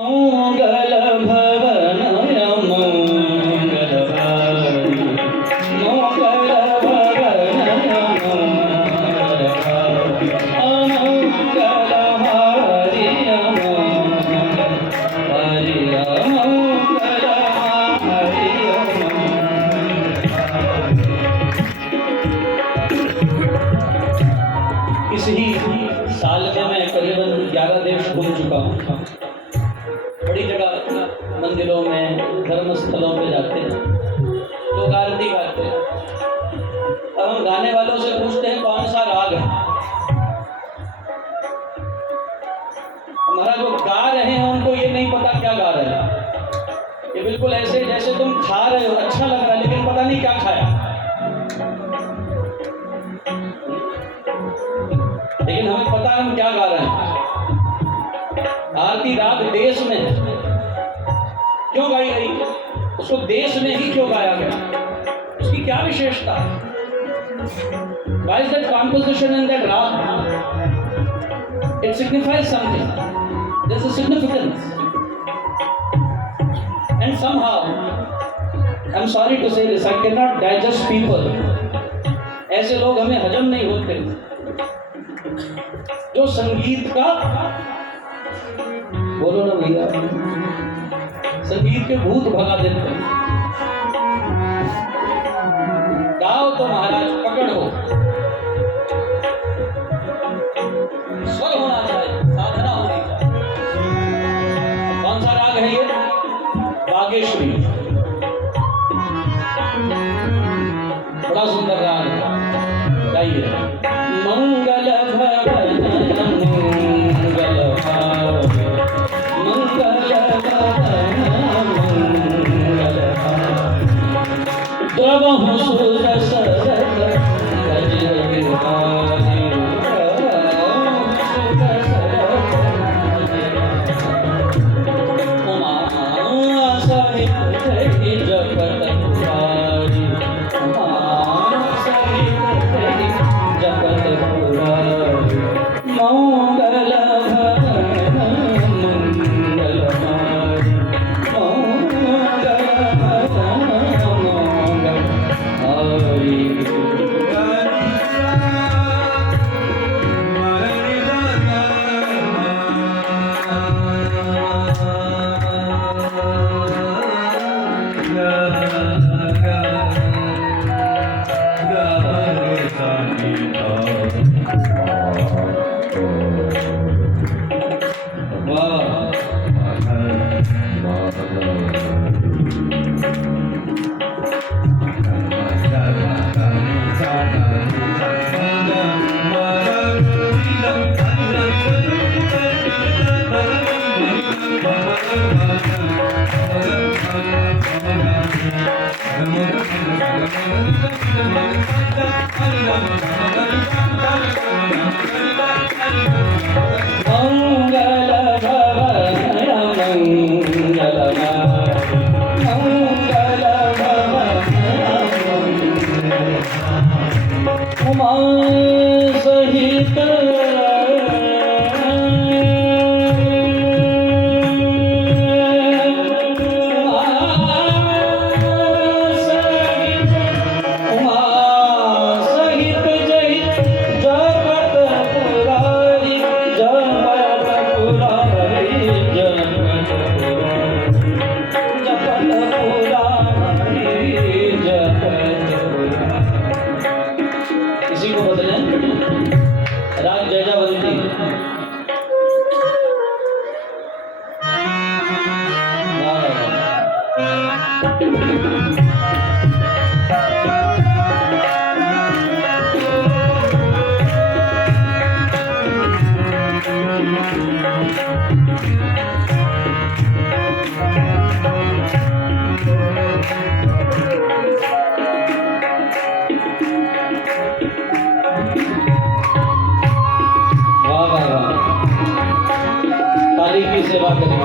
मंगल भवनय मंगलहारी मंगल भवनय मंगलहारी अमंगलहारी अमंगलहारी अमंगलहारी इस ही साल में मैं करीबन 11 देश घूम चुका हूँ। बड़ी जगह मंदिरों में धर्म स्थलों पे जाते हैं, लोग आरती गाते हैं। अब हम गाने वालों से पूछते हैं कौन सा राग है। हमारा जो गा रहे हैं उनको ये नहीं पता क्या गा रहे हैं। ये बिल्कुल ऐसे जैसे तुम खा रहे हो, अच्छा लग रहा है लेकिन पता नहीं क्या खाया। लेकिन हमें पता है हम क्या गा रहे हैं। आरती राग देश में क्यों गाई गई, उसको देश में ही क्यों गाया गया, उसकी क्या विशेषता है? Why is that composition in that rag? It signifies something. There's a significance. And somehow, I'm sorry to say this, I cannot digest people. ऐसे लोग हमें हजम नहीं होते जो संगीत का, बोलो ना भैया, संगीत के भूत भगा देते हैं। गाओ तो महाराज पकड़ो, स्वर होना चाहिए, साधना होनी चाहिए। कौन सा राग है ये? बागेश्वरी। बड़ा सुंदर राग है, गाइए। मंगल भवन मंगल भावे मंगल भवन मंगल द्रवहु सुरसरत गज विहारी उमा सहित जगत पुरारी उमा सहित जगत पुरारी मंगल भवन मंगलहारी मंगल भवन मंगलहारी। उमा सहित इसी को बदले राग जयजावंती। ताली की सेवा करें।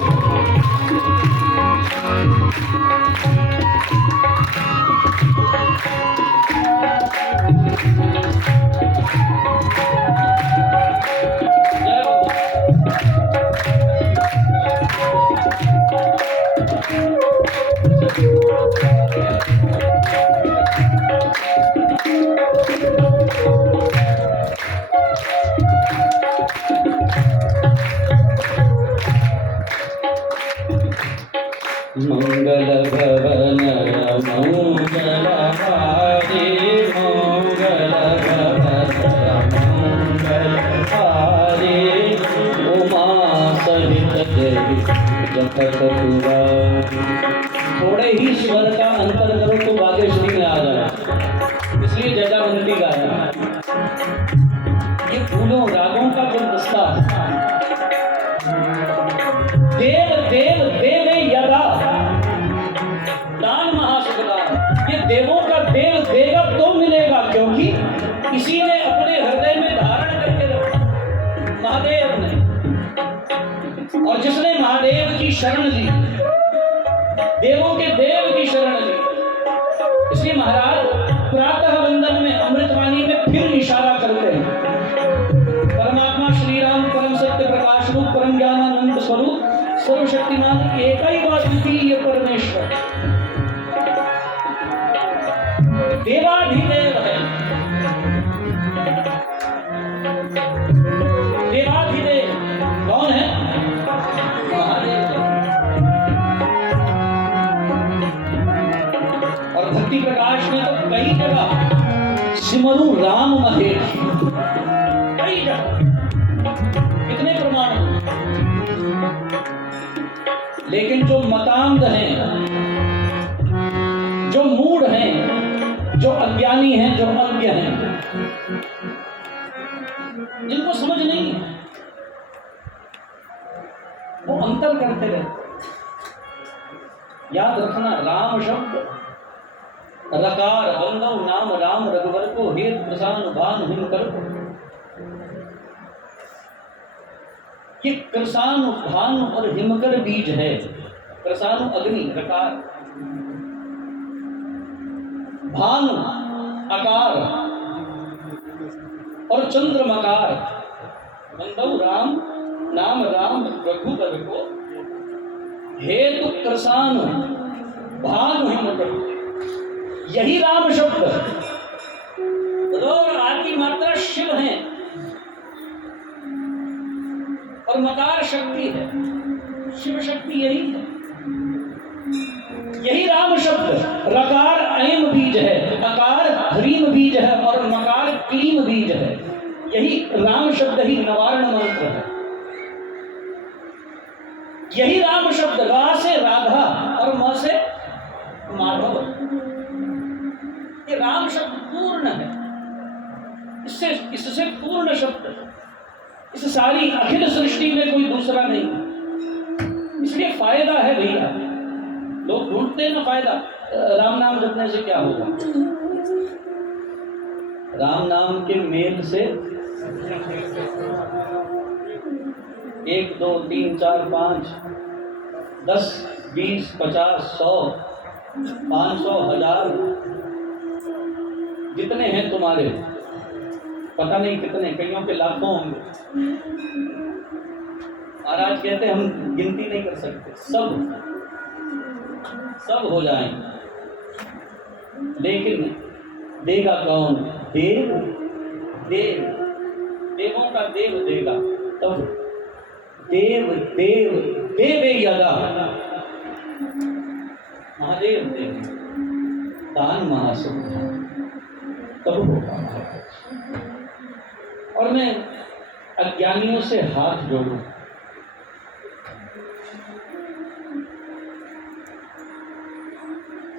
मंगल भवन मंगलहारी मंगल भवन मंगलहारी उमा सहित देवी जगत पुरारी। थोड़े ही स्वर का अंतर करो तो भाग्यश्री में आ जाए, इसलिए जटावंती गाया। ये फूलों रागों का गुलदस्ता। देव देव देवे यदा दान महासुखदान। ये देवों का देव देगा तो मिलेगा, क्योंकि किसी ने अपने हृदय में धारण करके रखा, महादेव ने। और जिसने महादेव की शरण ली, देवों के देव की शरण ली, इसलिए महाराज प्रातः वंदन में अमृतवाणी में फिर इशारा करते हैं। परमात्मा श्री राम परम सत्य प्रकाश रूप परम ज्ञानानंद स्वरूप सर्वशक्तिमान एक ही अद्वितीय परमेश्वर देवाधिदेव है। देवाधिदेव कौन है? महादेव। और भक्ति प्रकाश में तो कई जगह सिमरु राम महेश, कई जगह। कितने प्रमाण। लेकिन जो मतांध हैं, जो मूढ़ हैं, जो अज्ञानी हैं, जो अज्ञ हैं, जिनको समझ नहीं है, वो अंतर करते रहते। याद रखना, राम शब्द रकार बंदव नाम राम रघुवर को हेत प्रसान भान हिमकर को। ये कृसानु भानु और हिमकर बीज है। कृसानु अग्नि रकार, भानु आकार और चंद्र मकार। बंदव राम नाम राम रघुवर को हेतु कृसानु भानु हिमकर। यही राम शब्द और आदि मात्रा शिव है और मकार शक्ति है। शिव शक्ति यही है। यही राम शब्द रकार ऐम बीज है, अकार ह्रीम बीज है और मकार क्लीम बीज है। यही राम शब्द ही नवारण मंत्र है। यही राम शब्द रा से राधा और म से माधव। ये राम शब्द पूर्ण है। इससे पूर्ण शब्द, इस सारी अखिल सृष्टि में कोई दूसरा नहीं। इसलिए फायदा है भैया। लोग ढूंढते हैं ना फायदा, राम नाम जपने से क्या होगा? राम नाम के मेल से 1 2 3 4 5 10 20 50 100 500 1000 जितने हैं तुम्हारे, पता नहीं कितने, कईयों के लाखों होंगे। महाराज कहते हम गिनती नहीं कर सकते, सब हो जाएंगे। लेकिन देगा कौन? देव देव देवों का देव देगा तब। देव देव देवे यदा महादेव देव दान महासुख तब होगा। और मैं अज्ञानियों से हाथ जोड़ूं,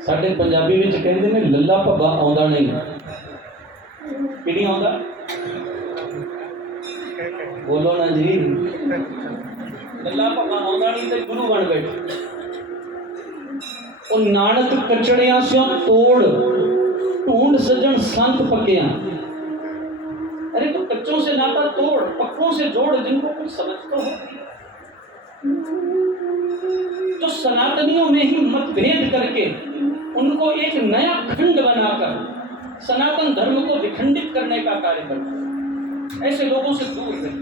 साडे पंजाबी विच कहंदे ने लल्ला भब्बा आउंदा नहीं। कि नहीं आउंदा? बोलो ना जी। लल्ला भब्बा आउंदा नहीं ते गुरु बन बैठे। ओ नानक कचड़ियां स्यों तोड़ ढूंढ सजन संत पकियां। अरे तो कच्चों से नाता तोड़, पक्कों से जोड़, जिनको कुछ समझ तो हो। तो सनातनियों में ही मतभेद करके उनको एक नया खंड बनाकर सनातन धर्म को विखंडित करने का कार्य करते हैं। ऐसे लोगों से दूर रहे।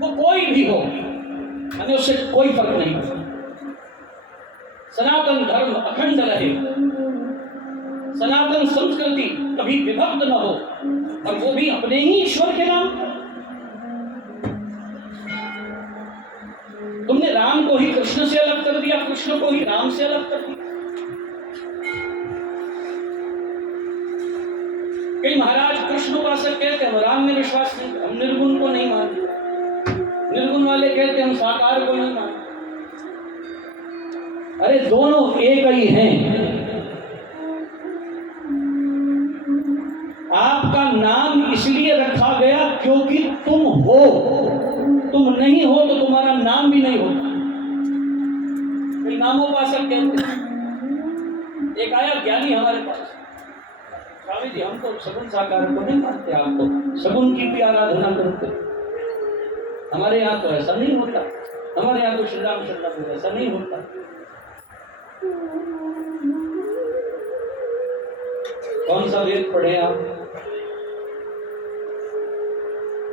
वो कोई भी हो, हमें उससे कोई फर्क नहीं पड़ता। सनातन धर्म अखंड रहे, सनातन संस्कृति कभी विभक्त न हो, और वो भी अपने ही ईश्वर के नाम। तुमने राम को ही कृष्ण से अलग कर दिया, कृष्ण को ही राम से अलग कर दिया। कई महाराज कृष्ण उपासक कहते हैं हम राम में विश्वास नहीं, हम निर्गुण को नहीं मानते। निर्गुण वाले कहते हैं हम साकार को नहीं मानते। अरे दोनों एक ही हैं। आपका नाम इसलिए रखा गया क्योंकि तुम हो, तुम नहीं हो तो तुम्हारा नाम भी नहीं होता। कई नामोपासक कहते हैं। एक आया ज्ञानी हमारे पास, स्वामी जी हम तो सगुन साकार को नहीं मानते, आप तो सगुन की भी आराधना करते, हमारे यहाँ तो ऐसा नहीं होता, हमारे यहाँ तो श्री राम शरण ऐसा नहीं होता। कौन सा वेद पढ़े आप,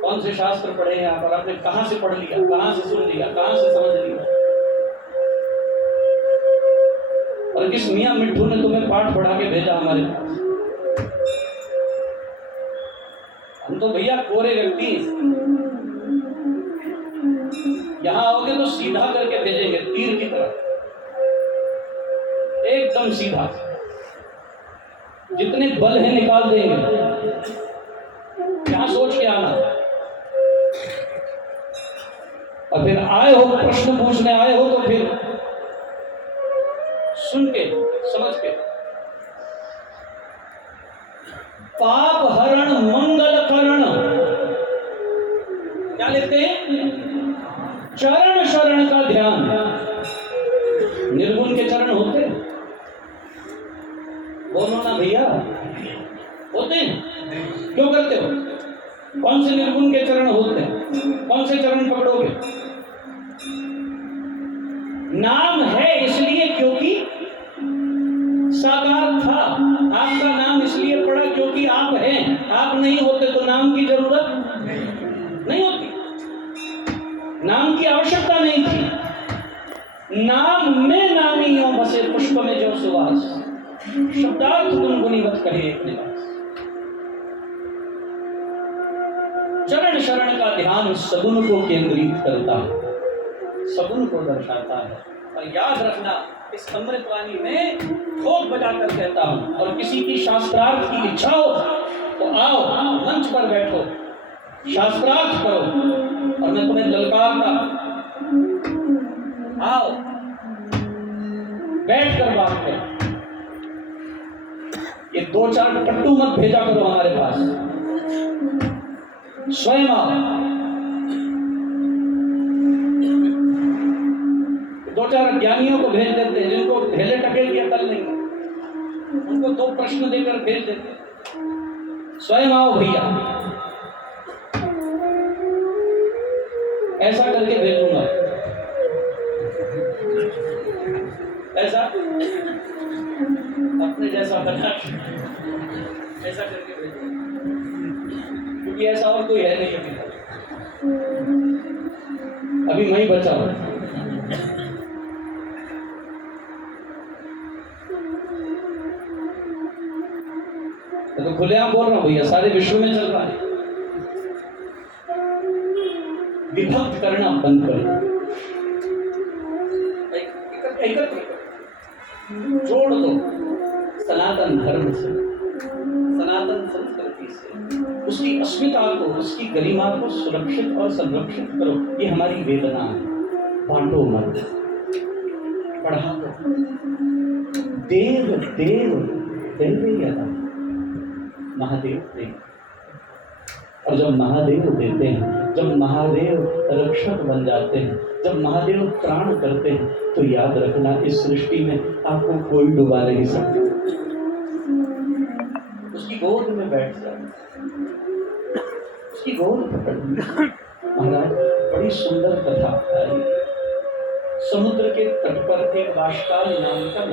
कौन से शास्त्र पढ़े हैं आप, और आपने कहां से पढ़ लिया, कहां से सुन लिया, कहां से समझ लिया, और किस मियां मिट्ठू ने तुम्हें पाठ पढ़ा के भेजा हमारे पास। हम तो भैया कोरे व्यक्ति, यहां आओगे तो सीधा करके भेजेंगे, तीर की तरह एकदम सीधा, जितने बल है निकाल देंगे। यहां सोच के आना, और फिर आए हो प्रश्न पूछने आए हो तो फिर सुन के समझ के। पाप हरण मंगल करण, क्या लिखते हैं? चरण शरण का ध्यान। निर्गुण के चरण होते हैं? बोलो ना भैया, होते हैं? क्यों करते हो? कौन से निर्गुण के चरण होते हैं? कौन से चरण पकड़ोगे? नाम है इसलिए क्योंकि साकार था, आपका नाम इसलिए पड़ा क्योंकि आप हैं। आप नहीं होते तो नाम की जरूरत नहीं होती, नाम की आवश्यकता नहीं थी। नाम में नामियों बसे पुष्प में जो सुवास, शब्दार्थ गुनगुनीवत कहे एक निवास। चरण शरण का ध्यान सगुन को केंद्रित करता है, सगुन को दर्शाता है। और याद रखना, इस अमृतवाणी में ठोक बजाकर कहता हूं, और किसी की शास्त्रार्थ की इच्छा हो तो आओ मंच पर बैठो, शास्त्रार्थ करो, और मैं तुम्हें ललकारता, आओ बैठ कर बात करो। ये दो चार टट्टू मत भेजा करो हमारे पास, स्वयं आओ। दो चार ज्ञानियों को भेज देते हैं जिनको ढेले टके की अकल नहीं, उनको दो प्रश्न देकर भेज देते हैं। स्वयं आओ भैया, ऐसा करके भेजूंगा, ऐसा अपने जैसा बना ऐसा करके भेजूंगा, क्योंकि ऐसा और कोई है नहीं अभी मैं ही बचा हूं। तो खुलेआम बोल रहा हूं भैया, सारे विश्व में चल रहा है। विभक्त करना बंद करो, एकत्र जोड़ दो सनातन धर्म से, सनातन संस्कृति से, उसकी अस्मिता को, उसकी गरिमा को सुरक्षित और संरक्षित करो। ये हमारी वेदना है। बांटो मत, बढ़ा दो। देव देव देव महादेव देव, और जब महादेव देते हैं, जब महादेव रक्षक बन जाते हैं, जब महादेव त्राण करते हैं, तो याद रखना इस सृष्टि में आपको कोई डुबा नहीं सकता। उसकी गोद में बैठ जाए, उसकी गोद पकड़। महाराज बड़ी सुंदर कथा है। समुद्र के तट पर एक वाशकाल नाम का